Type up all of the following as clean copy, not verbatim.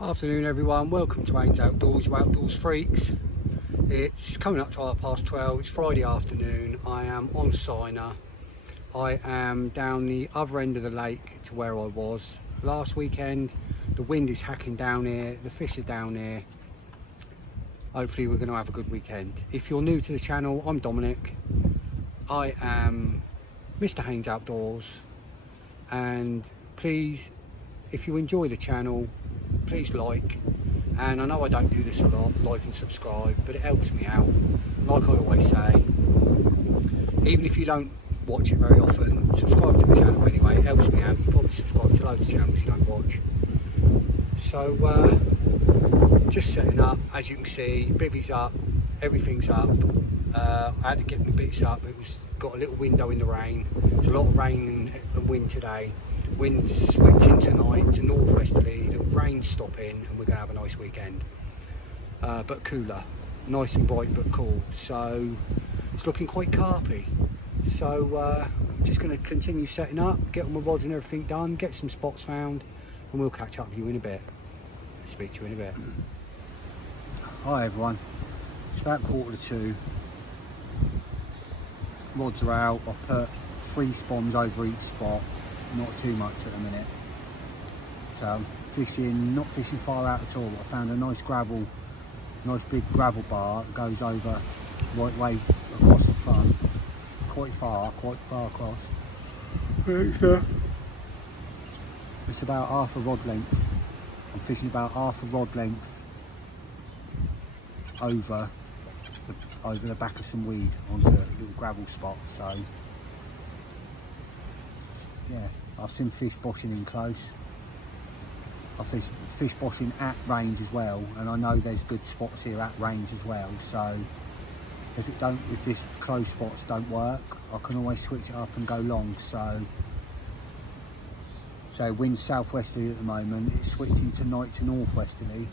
Afternoon everyone, welcome to Haynes Outdoors, you outdoors freaks. It's coming up to 12:30, it's Friday afternoon. I am on Sinah. I am down the other end of the lake to where I was last weekend. The wind is hacking down here, the fish are down here. Hopefully we're going to have a good weekend. If you're new to the channel, I'm Dominic. I am Mr. Haynes Outdoors, and please, if you enjoy the channel, please like, and I know I don't do this a lot, like and subscribe, but it helps me out. Like I always say, even if you don't watch it very often, subscribe to the channel anyway, it helps me out. You probably subscribe to loads of channels you don't watch. So just setting up, as you can see, bivvy's up, everything's up. I had to get my bits up, it was got a little window in the rain. There's a lot of rain and wind today. Wind's switching tonight to northwesterly, the rain's stopping, and we're going to have a nice weekend. But cooler, nice and bright but cool. So it's looking quite carpy. So I'm just going to continue setting up, get all my rods and everything done, get some spots found, and we'll catch up with you in a bit. I'll speak to you in a bit. Hi everyone, it's about 1:45. Rods are out, I've put 3 spawns over each spot. Not too much at the minute, so I'm fishing, not fishing far out at all. I found a nice big gravel bar that goes over right way across the front, quite far across. It's about half a rod length. I'm fishing about half a rod length over the back of some weed onto a little gravel spot. So yeah, I've seen fish boshing in close. I've fish boshing at range as well, and I know there's good spots here at range as well. So if this close spots don't work, I can always switch it up and go long. So wind southwesterly at the moment, it's switching tonight to northwesterly.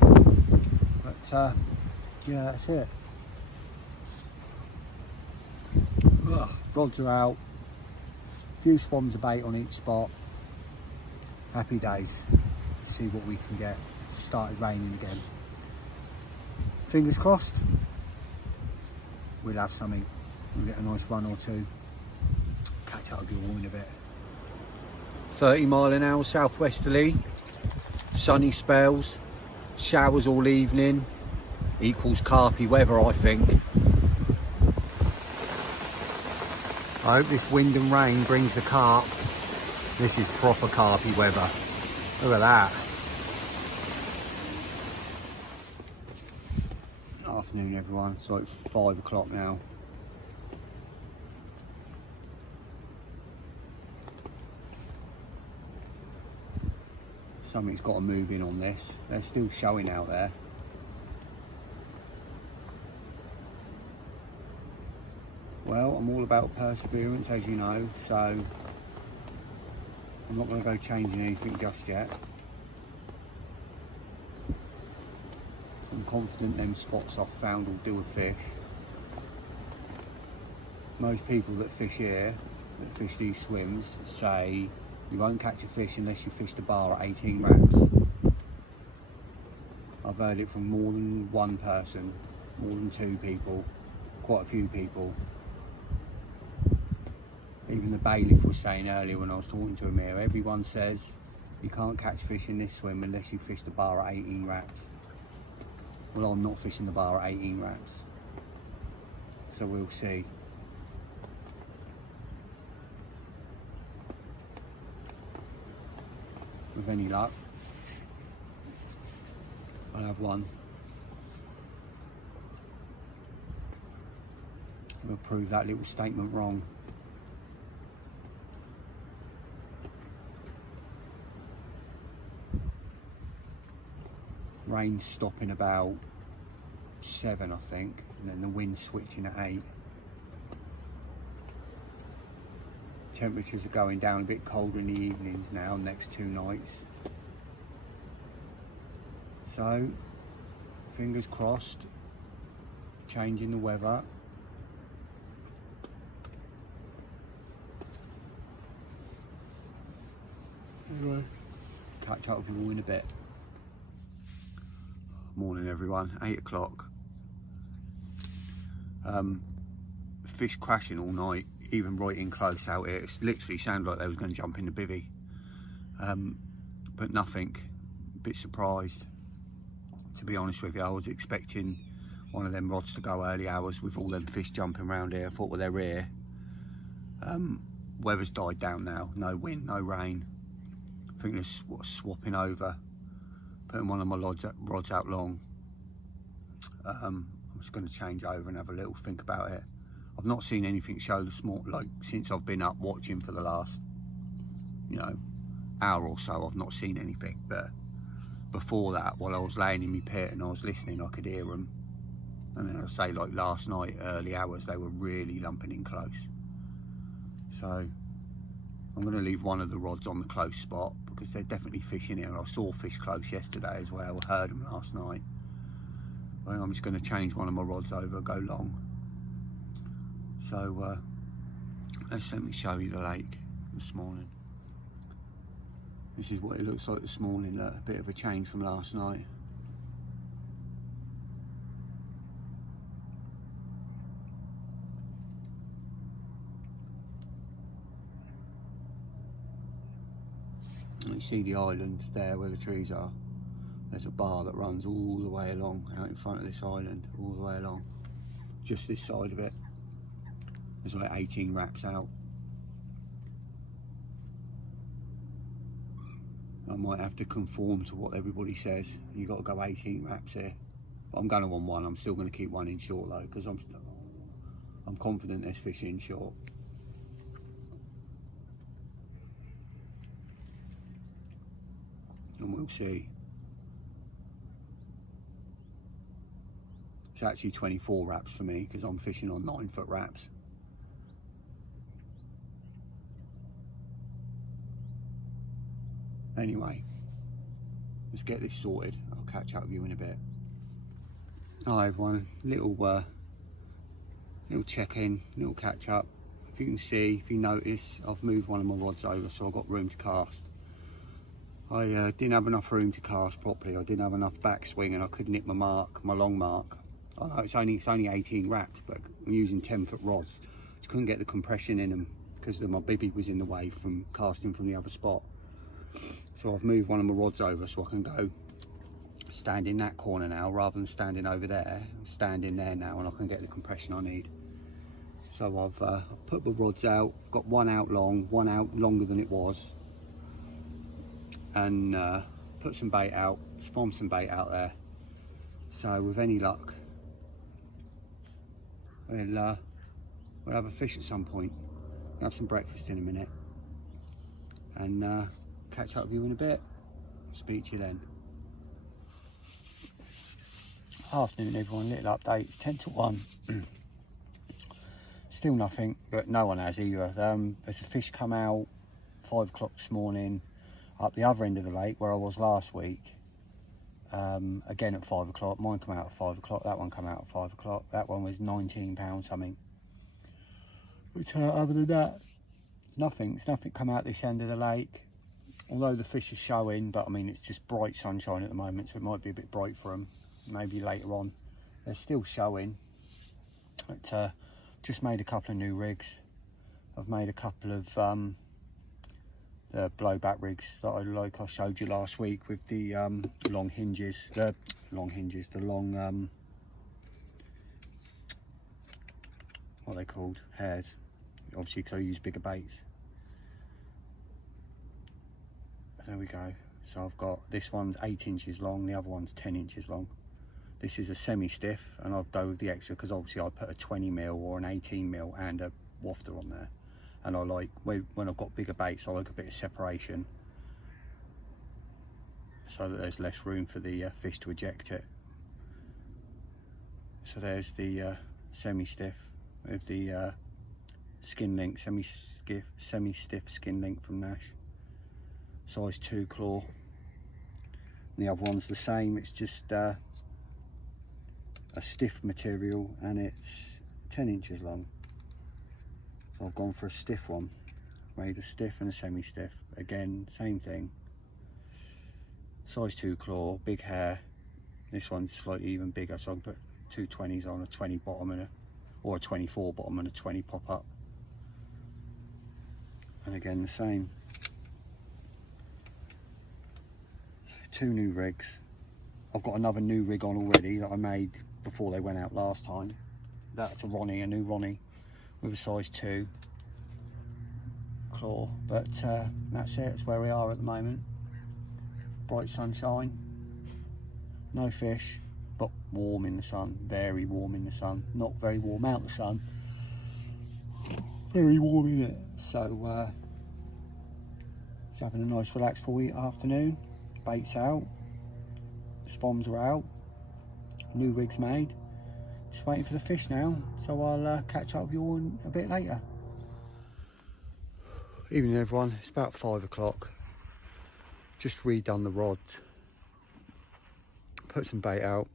But yeah, that's it. Rods are out. Few spawns of bait on each spot. Happy days. Let's see what we can get. It's started raining again. Fingers crossed we'll have something. We'll get a nice run or two. Catch up with you all in a bit. 30 mile an hour southwesterly. Sunny spells. Showers all evening. Equals carpy weather, I think. I hope this wind and rain brings the carp. This is proper carpy weather. Look at that. Afternoon everyone, it's like 5 o'clock now. Something's got to move in on this. They're still showing out there. Well, I'm all about perseverance, as you know, so I'm not going to go changing anything just yet. I'm confident them spots I've found will do a fish. Most people that fish here, that fish these swims, say you won't catch a fish unless you fish the bar at 18 racks. I've heard it from more than one person, more than 2 people, quite a few people. Even the bailiff was saying earlier when I was talking to him here, everyone says you can't catch fish in this swim unless you fish the bar at 18 racks. Well, I'm not fishing the bar at 18 racks, so we'll see. With any luck, I'll have one. We'll prove that little statement wrong. Rain's stopping about 7, I think, and then the wind's switching at 8. Temperatures are going down a bit colder in the evenings now, next 2 nights. So, fingers crossed, changing the weather. Anyway, catch up with you all in a bit. Morning everyone, 8 o'clock. Fish crashing all night, even right in close out here. It literally sounded like they was going to jump in the bivvy, but nothing. A bit surprised, to be honest with you. I was expecting one of them rods to go early hours with all them fish jumping around here. I thought, well, they're here. Weather's died down now, no wind, no rain. I think they're swapping over, putting one of my rods out long. I'm just going to change over and have a little think about it. I've not seen anything show this morning, like since I've been up watching for the last, hour or so. I've not seen anything, but before that, while I was laying in my pit and I was listening, I could hear them. And then I say, like last night, early hours, they were really lumping in close. So I'm going to leave one of the rods on the close spot because they're definitely fish in here. I saw fish close yesterday as well. I heard them last night. I think I'm just going to change one of my rods over, go long. So let me show you the lake this morning. This is what it looks like this morning. Look, a bit of a change from last night. You see the island there where the trees are. There's a bar that runs all the way along out in front of this island, all the way along. Just this side of it. There's like 18 wraps out. I might have to conform to what everybody says. You've got to go 18 wraps here. But I'm going to want one. I'm still going to keep one in short though, because I'm confident there's fish in short. And we'll see. It's actually 24 wraps for me because I'm fishing on 9-foot wraps. Anyway, let's get this sorted. I'll catch up with you in a bit. Hi everyone, little check-in, little catch up. If you can see, if you notice, I've moved one of my rods over so I've got room to cast. I didn't have enough room to cast properly. I didn't have enough backswing and I couldn't hit my mark, my long mark. I know it's only 18 wraps, but I'm using 10-foot rods. Just couldn't get the compression in them because my bibby was in the way from casting from the other spot. So I've moved one of my rods over so I can go stand in that corner now rather than standing over there. Stand in there now and I can get the compression I need. So I've put my rods out, got one out long, one out longer than it was, and put some bait out, spawned some bait out there. So with any luck, we'll have a fish at some point. We'll have some breakfast in a minute, and catch up with you in a bit. I'll speak to you then. Afternoon everyone, little update. It's 10 to 1. Still nothing, but no one has either. There's a fish come out 5 o'clock this morning up the other end of the lake where I was last week. Again at 5 o'clock. Mine come out at 5 o'clock. That one come out at 5 o'clock. That one was 19 pounds something. But other than that, nothing's nothing come out this end of the lake. Although the fish are showing, but I mean it's just bright sunshine at the moment, so it might be a bit bright for them. Maybe later on. They're still showing. But just made a couple of new rigs. I've made a couple of the blowback rigs that I showed you last week with the long hinges, the long what are they called? Hairs. Obviously because I use bigger baits. There we go. So I've got, this one's 8 inches long, the other one's 10 inches long. This is a semi-stiff, and I'll go with the extra because obviously I put a 20mm or an 18mm and a wafter on there. And I like, when I've got bigger baits, I like a bit of separation so that there's less room for the fish to eject it. So there's the semi-stiff with the skin link, semi-stiff skin link from Nash. Size 2 claw. And the other one's the same, it's just a stiff material and it's 10 inches long. So I've gone for a stiff one. Made a stiff and a semi-stiff. Again, same thing. size 2 claw, big hair. This one's slightly even bigger, so I can put two 20s on, a 20 bottom and or a 24 bottom and a 20 pop up. And again the same. So 2 new rigs. I've got another new rig on already that I made before they went out last time. That's a Ronnie, a new Ronnie with a size 2 claw. But that's it, that's where we are at the moment. Bright sunshine, no fish, but warm in the sun, very warm in the sun. Not very warm out the sun, very warm in it. So just having a nice relaxed full afternoon. Bait's out, spoms are out, new rig's made. Just waiting for the fish now, so I'll catch up with you all a bit later. Evening everyone, it's about 5 o'clock. Just redone the rods, put some bait out,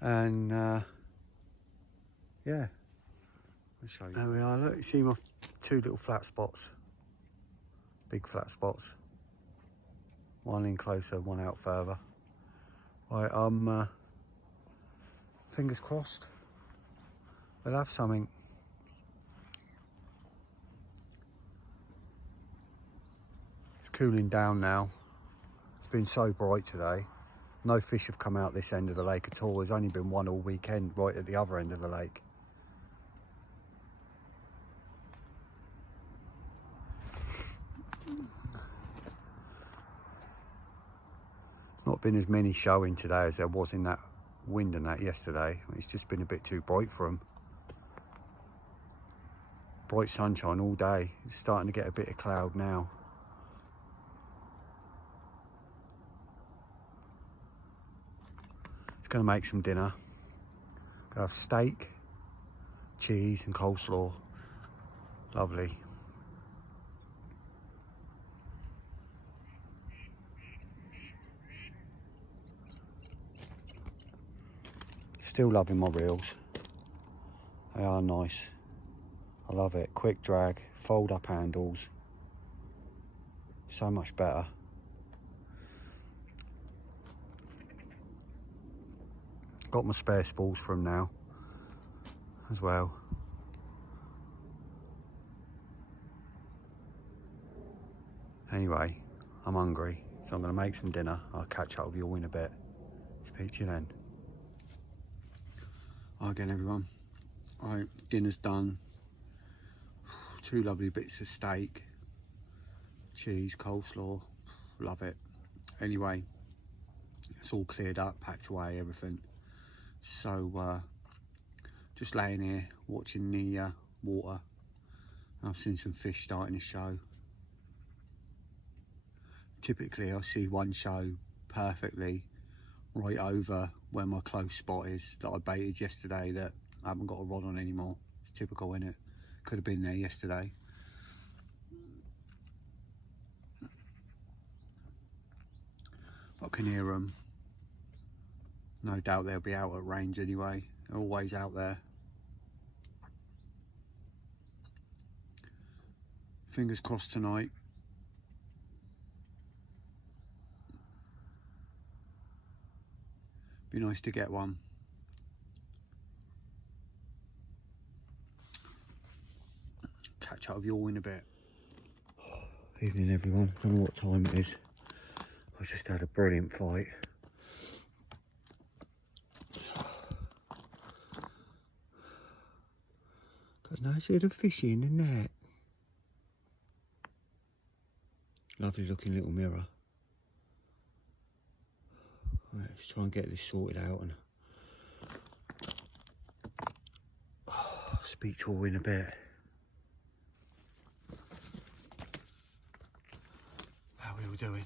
and yeah, I'll show you. There we are, look, you see my 2 little flat spots, big flat spots. One in closer, one out further. Right, fingers crossed we'll have something. It's cooling down now. It's been so bright today. No fish have come out this end of the lake at all. There's only been one all weekend right at the other end of the lake. It's not been as many showing today as there was in that wind and that yesterday. It's just been a bit too bright for them. Bright sunshine all day. It's starting to get a bit of cloud now. It's going to make some dinner. Gonna have steak, cheese and coleslaw. Lovely. Still loving my reels. They are nice. I love it. Quick drag, fold up handles. So much better. Got my spare spools from now as well. Anyway, I'm hungry, so I'm going to make some dinner. I'll catch up with you all in a bit. Speak to you then. Hi again everyone. Alright, dinner's done. 2 lovely bits of steak, cheese, coleslaw, love it. Anyway, it's all cleared up, packed away, everything. So just laying here watching the water. I've seen some fish starting to show. Typically I see one show perfectly right over where my close spot is that I baited yesterday that I haven't got a rod on anymore. It's typical, isn't it? Could have been there yesterday. I can hear them. No doubt they'll be out at range anyway. They're always out there. Fingers crossed tonight. Be nice to get one. Catch up with you all in a bit. Evening everyone, I don't know what time it is. I just had a brilliant fight. Got a nice little fish in the net. Lovely looking little mirror. Right, let's try and get this sorted out and speak to you all in a bit. How are we all doing?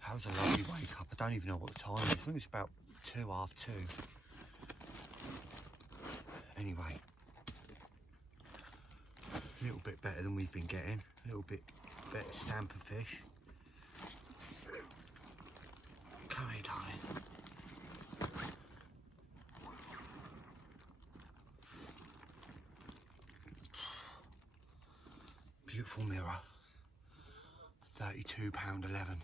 How's a lovely wake up? I don't even know what the time is. I think it's about 2, half 2. Anyway, a little bit better than we've been getting. A little bit better stamp of fish. Come here, darling. Beautiful mirror. £32.11.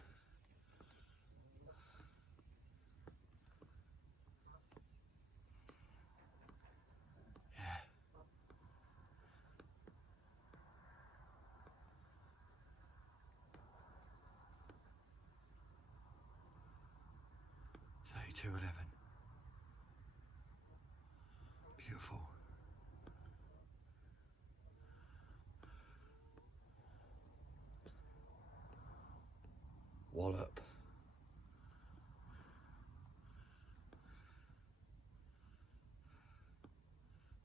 Yeah. £32.11. Beautiful. Wallop.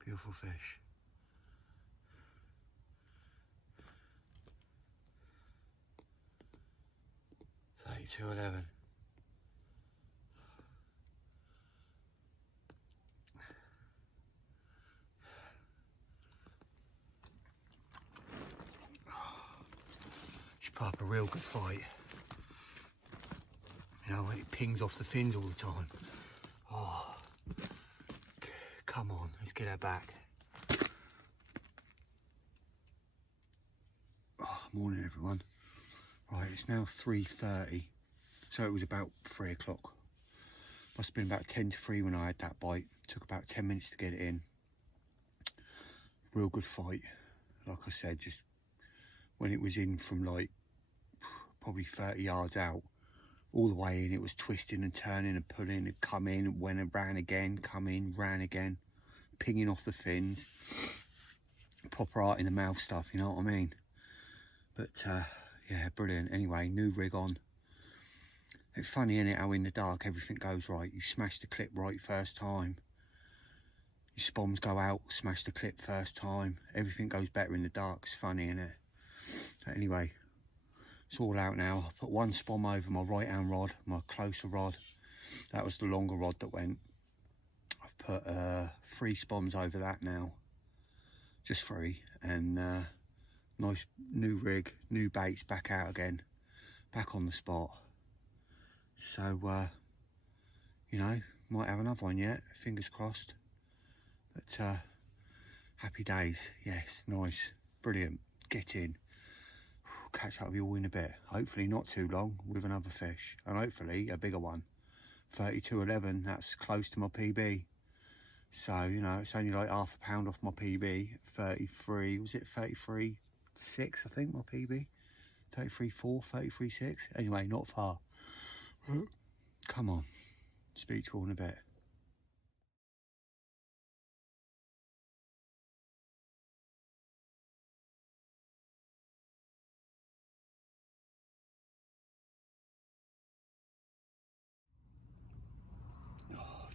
Beautiful fish. £32.11. She put up a real good fight. You know, when it pings off the fins all the time. Oh, come on, let's get her back. Oh, morning everyone. Right, it's now 3:30, so it was about 3 o'clock. Must have been about 10 to 3 when I had that bite. Took about 10 minutes to get it in. Real good fight. Like I said, just when it was in from like probably 30 yards out, all the way in, it was twisting and turning and pulling and come in, went and ran again, come in, ran again, pinging off the fins. Proper art in the mouth stuff, you know what I mean? But yeah, brilliant. Anyway, new rig on. It's funny, isn't it, how in the dark everything goes right. You smash the clip right first time. Your spoms go out, smash the clip first time. Everything goes better in the dark. It's funny, isn't it? But anyway, it's all out now. I put one spom over my right hand rod, my closer rod. That was the longer rod that went. I've put 3 spoms over that now. Just 3. And nice new rig, new baits, back out again. Back on the spot. So, you know, might have another one yet. Fingers crossed. But happy days. Yes, nice. Brilliant. Get in. Catch up with you all in a bit. Hopefully not too long with another fish. And hopefully a bigger one. 32.11, that's close to my PB. So, you know, it's only like half a pound off my PB. 33, was it 33.6 I think, my PB? 33.4, 33.6. Anyway, not far. Come on. Speak to you all in a bit.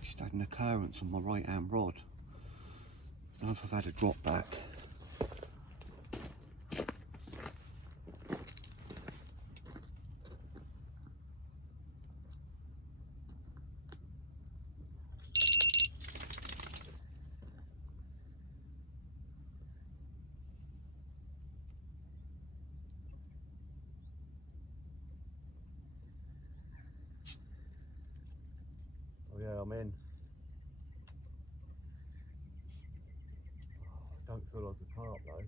Just had an occurrence on my right hand rod. I don't know if I've had a drop back. Oh yeah, I'm in. Don't feel like a carp though.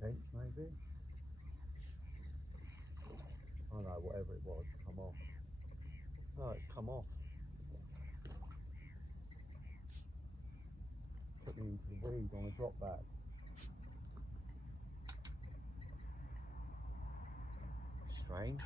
Tench maybe? Oh no, whatever it was, come off. No, it's come off. Put me into the weed on a drop back. Strange.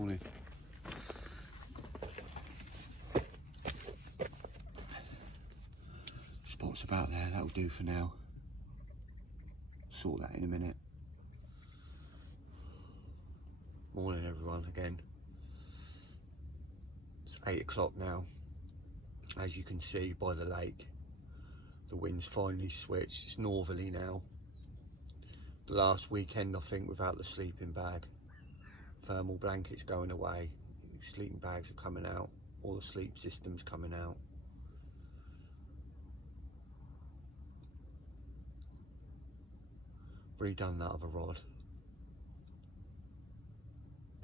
Morning. Spot's about there, that'll do for now. Sort that in a minute. Morning everyone again. It's 8 o'clock now. As you can see by the lake, the wind's finally switched. It's northerly now. The last weekend I think without the sleeping bag. Thermal blankets going away. Sleeping bags are coming out. All the sleep systems coming out. Redone that other rod.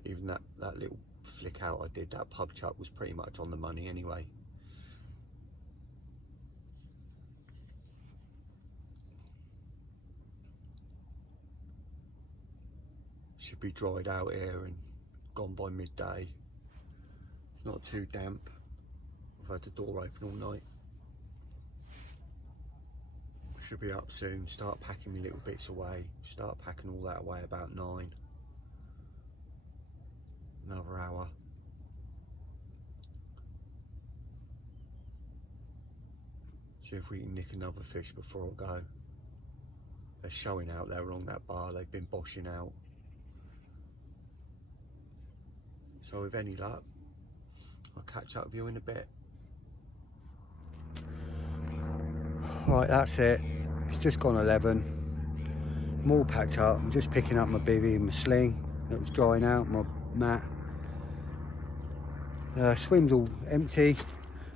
Even that little flick out I did, that pub chuck was pretty much on the money anyway. Should be dried out here and gone by midday. It's not too damp. I've had the door open all night. Should be up soon. Start packing my little bits away. Start packing all that away about 9. Another hour. See if we can nick another fish before I go. They're showing out there along that bar. They've been boshing out. So with any luck, I'll catch up with you in a bit. Right, that's it. It's just gone 11. I'm all packed up. I'm just picking up my bivvy and my sling that was drying out, my mat. Swim's all empty,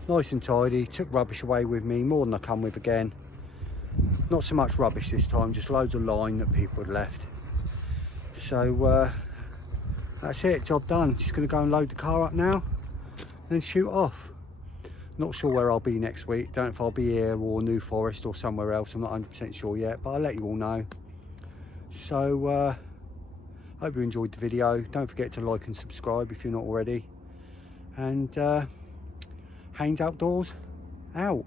nice and tidy. Took rubbish away with me, more than I come with again. Not so much rubbish this time, just loads of line that people had left. So that's it, job done. Just going to go and load the car up now and then shoot off. Not sure where I'll be next week. Don't know if I'll be here or New Forest or somewhere else. I'm not 100% sure yet, but I'll let you all know. So hope you enjoyed the video. Don't forget to like and subscribe if you're not already. And Haynes Outdoors out.